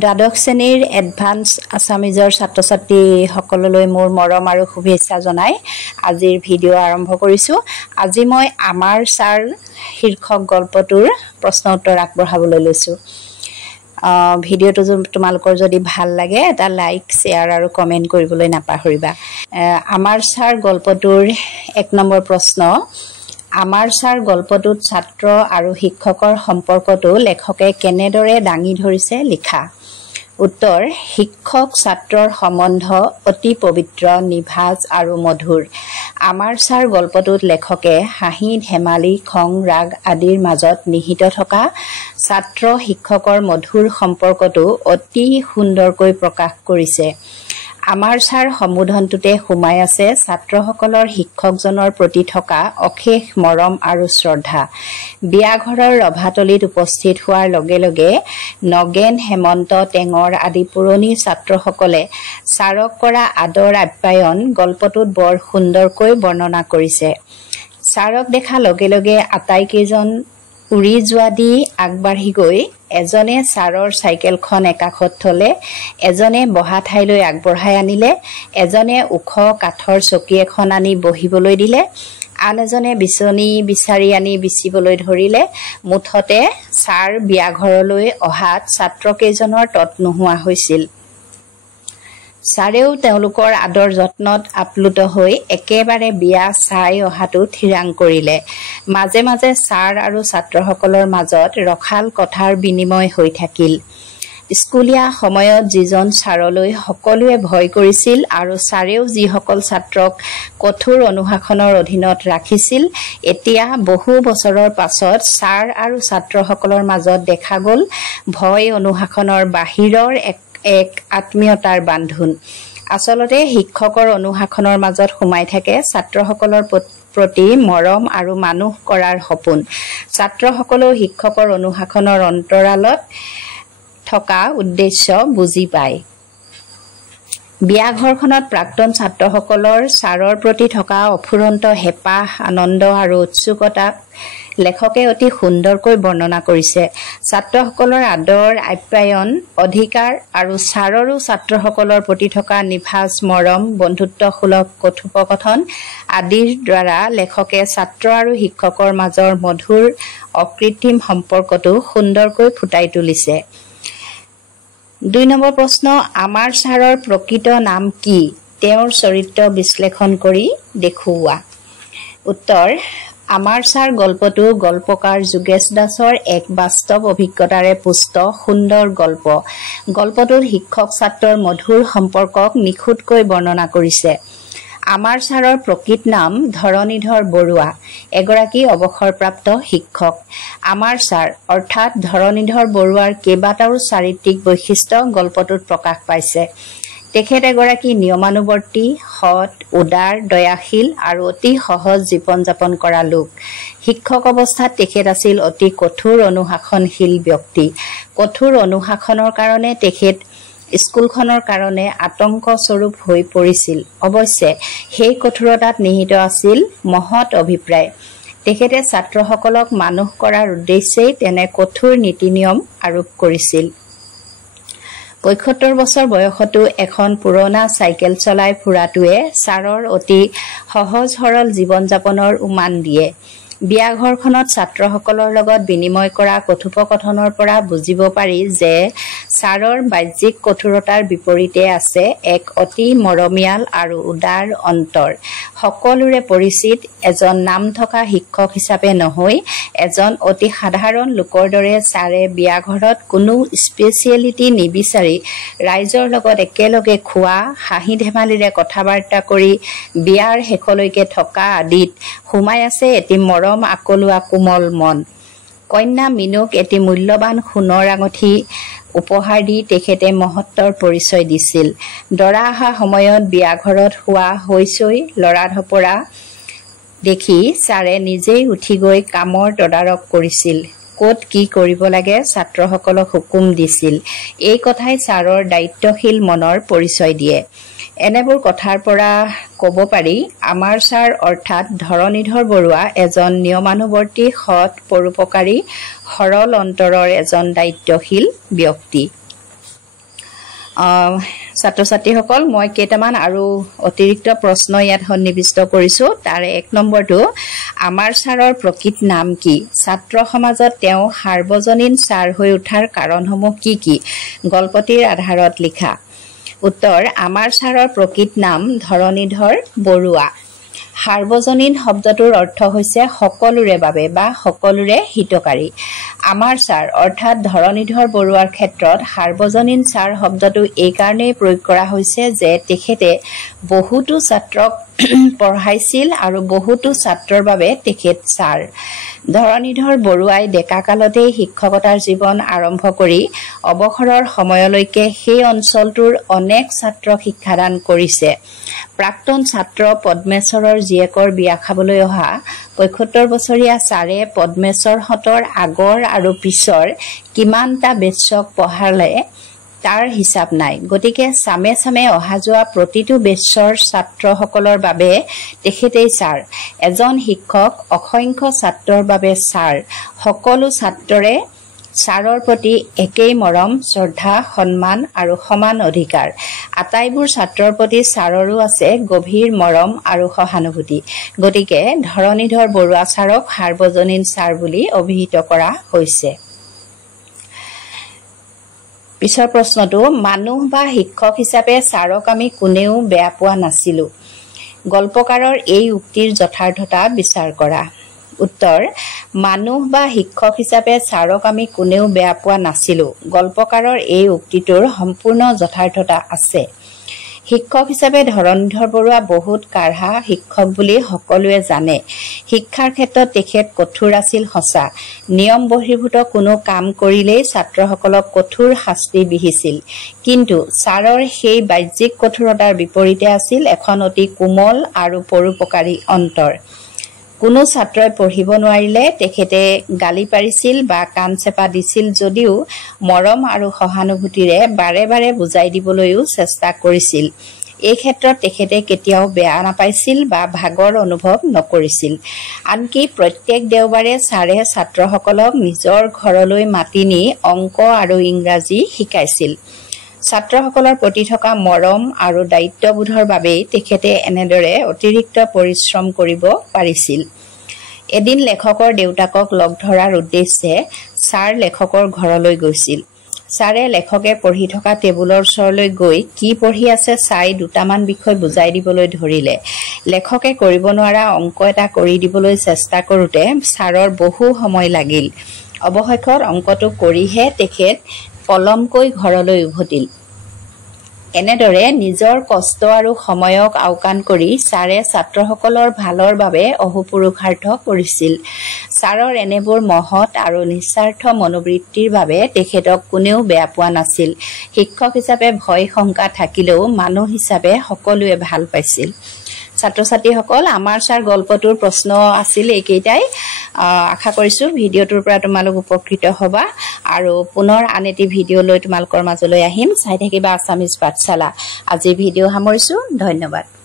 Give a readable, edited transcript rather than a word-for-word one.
দ্বাদশ শ্ৰেণীৰ এডভান্স আছামিজৰ ছাত্ৰ ছাত্ৰীসকললৈ মোৰ মৰম আৰু শুভেচ্ছা জনাই আজিৰ ভিডিঅ' আৰম্ভ কৰিছোঁ। আজি মই আমাৰ ছাৰ শীৰ্ষক গল্পটোৰ প্ৰশ্ন উত্তৰ আগবঢ়াবলৈ লৈছোঁ। ভিডিঅ'টো তোমালোকৰ যদি ভাল লাগে এটা লাইক শ্বেয়াৰ আৰু কমেণ্ট কৰিবলৈ নাপাহৰিবা। আমাৰ ছাৰ গল্পটোৰ ১ নম্বৰ প্ৰশ্ন, আমাৰ ছাৰ গল্পটোত ছাত্ৰ আৰু শিক্ষকৰ সম্পৰ্কটো লেখকে কেনেদৰে দাঙি ধৰিছে লিখা। উত্তৰ, শিক্ষক ছাত্ৰৰ সম্বন্ধ অতি পবিত্ৰ, নিভাঁজ আৰু মধুৰ। আমাৰ ছাৰ গল্পটোত লেখকে হাঁহি ধেমালি খং ৰাগ আদিৰ মাজত নিহিত থকা ছাত্ৰ শিক্ষকৰ মধুৰ সম্পৰ্কটো অতি সুন্দৰকৈ প্ৰকাশ কৰিছে। আমাৰ ছাৰ সম্বোধনটোতে সোমাই আছে ছাত্ৰসকলৰ শিক্ষকজনৰ প্ৰতি থকা অশেষ মৰম আৰু শ্ৰদ্ধা। বিয়াঘৰৰ ৰভাতলিত উপস্থিত হোৱাৰ লগে লগে নগেন, হেমন্ত, টেঙৰ আদি পুৰণি ছাত্ৰসকলে ছাৰক কৰা আদৰ আপ্যায়ন গল্পটোত বৰ সুন্দৰকৈ বৰ্ণনা কৰিছে। ছাৰক দেখা লগে লগে আটাইকেইজন উৰি যোৱা দি আগবাঢ়ি গৈ এজনে ছাৰৰ চাইকেলখন একাষত থলে, এজনে বহা ঠাইলৈ আগবঢ়াই আনিলে, এজনে ওখ কাঠৰ চকী এখন আনি বহিবলৈ দিলে, আন এজনে বিচনী বিচাৰি আনি বিচিবলৈ ধৰিলে। মুঠতে ছাৰ বিয়াঘৰলৈ অহাত ছাত্ৰকেইজনৰ তত নোহোৱা হৈছিল। ছাৰেও তেওঁলোকৰ আদৰ যত্নত আপ্লুত হৈ একেবাৰে বিয়া চাই অহাটো থিৰাং কৰিলে। মাজে মাজে ছাৰ আৰু ছাত্ৰসকলৰ মাজত ৰসাল কথাৰ বিনিময় হৈ থাকিল। স্কুলীয়া সময়ত যিজন ছাৰলৈ সকলোৱে ভয় কৰিছিল আৰু ছাৰেও যিসকল ছাত্ৰক কঠোৰ অনুশাসনৰ অধীনত ৰাখিছিল, এতিয়া বহু বছৰৰ পাছত ছাৰ আৰু ছাত্ৰসকলৰ মাজত দেখা গ'ল ভয় অনুশাসনৰ বাহিৰৰ এক আত্মীয়তাৰ বান্ধোন। আচলতে শিক্ষকৰ অনুশাসনৰ মাজত সোমাই থাকে ছাত্ৰসকলৰ প্ৰতি মৰম আৰু মানুহ কৰাৰ সপোন। ছাত্ৰসকলেও শিক্ষকৰ অনুশাসনৰ অন্তৰালত থকা উদ্দেশ্য বুজি পায়। বিয়াঘৰখনত প্ৰাক্তন ছাত্ৰসকলৰ ছাৰৰ প্ৰতি থকা অফুৰন্ত হেঁপাহ, আনন্দ আৰু উৎসুকতাক লেখকে অতি সুন্দৰকৈ বৰ্ণনা কৰিছে। ছাত্ৰসকলৰ আদৰ আপ্যায়ন, অধিকাৰ আৰু ছাৰৰো ছাত্ৰসকলৰ প্ৰতি থকা নিভাঁজ মৰম, বন্ধুত্বসুলভ কথোপকথন আদিৰ দ্বাৰা লেখকে ছাত্ৰ আৰু শিক্ষকৰ মাজৰ মধুৰ অকৃত্ৰিম সম্পৰ্কটো সুন্দৰকৈ ফুটাই তুলিছে। ২ নম্বৰ প্ৰশ্ন, আমাৰ ছাৰৰ প্ৰকৃত নাম কি? তেওঁৰ চৰিত্ৰ বিশ্লেষণ কৰি দেখুওৱা। উত্তৰ, আমাৰ ছাৰ গল্পটো গল্পকাৰ যোগেশ দাসৰ এক বাস্তৱ অভিজ্ঞতাৰে পুষ্ট সুন্দৰ গল্প। গল্পটোত শিক্ষক ছাত্ৰৰ মধুৰ সম্পৰ্কক নিখুঁতকৈ বৰ্ণনা কৰিছে। আমাৰ ছাৰৰ প্ৰকৃত নাম ধৰণীধৰ বৰুৱা, এগৰাকী অৱসৰপ্ৰাপ্ত শিক্ষক। আমাৰ ছাৰ অৰ্থাৎ ধৰণীধৰ বৰুৱাৰ কেইবাটাও চাৰিত্ৰিক বৈশিষ্ট্য গল্পটোত প্ৰকাশ পাইছে। তেখেত এগৰাকী নিয়মানুৱৰ্তী, সৎ, উদাৰ, দয়াশীল আৰু অতি সহজ জীৱন যাপন কৰা লোক। শিক্ষক অৱস্থাত তেখেত আছিল অতি কঠোৰ অনুশাসনশীল ব্যক্তি। কঠোৰ অনুশাসনৰ কাৰণে তেখেত স্কুলখনৰ কাৰণে আতংকস্বৰূপ হৈ পৰিছিল। অৱশ্যে সেই কঠোৰতাত নিহিত আছিল মহৎ অভিপ্ৰায়। তেখেতে ছাত্ৰসকলক মানুহ কৰাৰ উদ্দেশ্যেই তেনে কঠোৰ নীতি নিয়ম আৰোপ কৰিছিল। ৭৫ বছৰ বয়সতো এখন পুৰণা চাইকেল চলাই ফুৰাটোৱে ছাৰৰ অতি সহজ সৰল জীৱন যাপনৰ উমান দিয়ে। বিয়াঘৰখনত ছাত্ৰসকলৰ লগত বিনিময় কৰা কথোপকথনৰ পৰা বুজিব পাৰি যে ছাৰৰ বাহ্যিক কঠোৰতাৰ বিপৰীতে আছে এক অতি মৰমীয়াল আৰু উদাৰ অন্তৰ। সকলোৰে পৰিচিত এজন নাম থকা শিক্ষক হিচাপে নহৈ এজন অতি সাধাৰণ লোকৰ দৰে ছাৰে বিয়াঘৰত কোনো স্পেচিয়েলিটি নিবিচাৰি ৰাইজৰ লগত একেলগে খোৱা, হাঁহি ধেমালিৰে কথা বাৰ্তা কৰি বিয়াৰ শেষলৈকে থকা আদিত সোমাই আছে এটি মৰম আকলোৱা কোমল মন। কন্যা মিনুক এটি মূল্যৱান সোণৰ আঙঠি উপহাৰ দি তেখেতে মহত্বৰ পৰিচয় দিছিল। দৰা অহা সময়ত বিয়াঘৰত হোৱা হৈচৈ লৰা ঢপৰা দেখি ছাৰে নিজেই উঠি গৈ কামৰ তদাৰক কৰিছিল। ক'ত কি কৰিব লাগে ছাত্ৰসকলক হুকুম দিছিল। এই কথাই ছাৰৰ দায়িত্বশীল মনৰ পৰিচয় দিয়ে। এনেবোৰ কথাৰ পৰা ক'ব পাৰি আমাৰ ছাৰ অৰ্থাৎ ধৰণীধৰ বৰুৱা এজন নিয়মানুৱৰ্তী, সৎ, পৰোপকাৰী, সৰল অন্তৰৰ এজন দায়িত্বশীল ব্যক্তি। ছাত্ৰ ছাত্ৰীসকল মই কেইটামান আৰু অতিৰিক্ত প্ৰশ্ন ইয়াত সন্নিবিষ্ট কৰিছো তাৰে 1 নম্বৰটো আমাৰ ছাৰৰ প্ৰকৃত নাম কি ছাত্ৰ সমাজত তেওঁ সাৰ্বজনীন ছাৰ হৈ উঠাৰ কাৰণসমূহ কি গল্পটিৰ আধাৰত লিখা উত্তৰ আমাৰ ছাৰৰ প্ৰকৃত নাম ধৰণীধৰ বৰুৱা সাৰ্বজনীন শব্দটোৰ অৰ্থ হৈছে সকলোৰে বাবে বা সকলোৰে হিতকাৰী আমাৰ ছাৰ অৰ্থাৎ ধৰণীধৰ বৰুৱাৰ ক্ষেত্ৰত সাৰ্বজনীন ছাৰ শব্দটো এই কাৰণেই প্ৰয়োগ কৰা হৈছে যে তেখেতে বহুতো ছাত্ৰক পঢ়াইছিল আৰু বহুতো ছাত্ৰৰ বাবে তেখেত ছাৰ ধৰণীধৰ বৰুৱাই ডেকা কালতেই শিক্ষকতাৰ জীৱন আৰম্ভ কৰি অৱসৰৰ সময়লৈকে সেই অঞ্চলটোৰ অনেক ছাত্ৰক শিক্ষাদান কৰিছে প্ৰাক্তন ছাত্ৰ পদ্মেশ্বৰৰ জীয়েকৰ বিয়া খাবলৈ অহা ৭৫ বছৰীয়া ছাৰে পদ্মেশ্বৰ হতৰ আগৰ আৰু পিছৰ কিমানটা বেচ্চক পঢ়ালে তাৰ হিচাপ নাই গতিকে সামে সামে অহা যোৱা প্ৰতিটো বেচ্চৰ ছাত্ৰসকলৰ বাবে তেখেতেই ছাৰ এজন শিক্ষক অসংখ্য ছাত্ৰৰ বাবে ছাৰ সকলো ছাত্ৰৰে ছাৰৰ প্ৰতি একেই মৰম শ্ৰদ্ধা সন্মান আৰু সমান অধিকাৰ আটাইবোৰ ছাত্ৰৰ প্ৰতি ছাৰৰো আছে গভীৰ মৰম আৰু সহানুভূতি গতিকে ধৰণীধৰ বৰুৱা ছাৰক সাৰ্বজনীন ছাৰ বুলি অভিহিত কৰা হৈছে পিছৰ প্ৰশ্নটো মানুহ বা শিক্ষক হিচাপে ছাৰক আমি কোনেও বেয়া পোৱা নাছিলো গল্পকাৰৰ এই উক্তিৰ যথাৰ্থতা বিচাৰ কৰা উত্তৰ মানুহ বা শিক্ষক হিচাপে ছাৰক আমি কোনেও বেয়া পোৱা নাছিলো গল্পকাৰৰ এই উক্তিটোৰ সম্পূৰ্ণ যথাৰ্থতা আছে শিক্ষক হিচাপে ধৰণীধৰ বৰুৱা বহুত কাঢ়া শিক্ষক বুলি সকলোৱে জানে শিক্ষাৰ ক্ষেত্ৰত তেখেত কঠোৰ আছিল সঁচা নিয়ম বহিৰ্ভূত কোনো কাম কৰিলেই ছাত্ৰসকলক কঠোৰ শাস্তি বিহিছিল কিন্তু ছাৰৰ সেই বাহ্যিক কঠোৰতাৰ বিপৰীতে আছিল এখন অতি কোমল আৰু পৰোপকাৰী অন্তৰ কোনো ছাত্ৰই পঢ়িব নোৱাৰিলে তেখেতে গালি পাৰিছিল বা কাণ চেপা দিছিল যদিও মৰম আৰু সহানুভূতিৰে বাৰে বাৰে বুজাই দিবলৈও চেষ্টা কৰিছিল এই ক্ষেত্ৰত তেখেতে কেতিয়াও বেয়া নাপাইছিল বা ভাগৰ অনুভৱ নকৰিছিল আনকি প্ৰত্যেক দেওবাৰে ছাৰে ছাত্ৰসকলক নিজৰ ঘৰলৈ মাতি নি অংক আৰু ইংৰাজী শিকাইছিল ছাত্ৰসকলৰ প্ৰতি থকা মৰম আৰু দায়িত্ববোধৰ বাবে তেখেতে এনেদৰে অতিৰিক্ত পৰিশ্ৰম কৰিব পাৰিছিল এদিন লেখকৰ দেউতাকক লগ ধৰাৰ উদ্দেশ্যে ছাৰ লেখকৰ ঘৰলৈ গৈছিল ছাৰে লেখকে পঢ়ি থকা টেবুলৰ ওচৰলৈ গৈ কি পঢ়ি আছে চাই দুটামান বিষয় বুজাই দিবলৈ ধৰিলে লেখকে কৰিব নোৱাৰা অংক এটা কৰি দিবলৈ চেষ্টা কৰোতে ছাৰৰ বহু সময় লাগিল অৱশেষত অংকটো কৰিহে তেখেত পলমকৈ ঘৰলৈ উভতিল এনেদৰে নিজৰ কষ্ট আৰু সময়ক আওকাণ কৰি ছাৰে ছাত্ৰসকলৰ ভালৰ বাবে অহোপুৰুষাৰ্থ কৰিছিল ছাৰৰ এনেবোৰ মহৎ আৰু নিস্বাৰ্থ মনোবৃত্তিৰ বাবে তেখেতক কোনেও বেয়া পোৱা নাছিল শিক্ষক হিচাপে ভয় শংকা থাকিলেও মানুহ হিচাপে সকলোৱে ভাল পাইছিল ছাত্ৰ ছাত্ৰীসকল আমাৰ ছাৰ গল্পটোৰ প্ৰশ্ন আছিল এইকেইটাই আশা কৰিছো ভিডিঅ'টোৰ পৰা তোমালোক উপকৃত হ'বা আৰু পুনৰ আন এটি ভিডিঅ' লৈ তোমালোকৰ মাজলৈ আহিম চাই থাকিবা আছামিজ পাঠশালা আজি ভিডিঅ' সামৰিছো ধন্যবাদ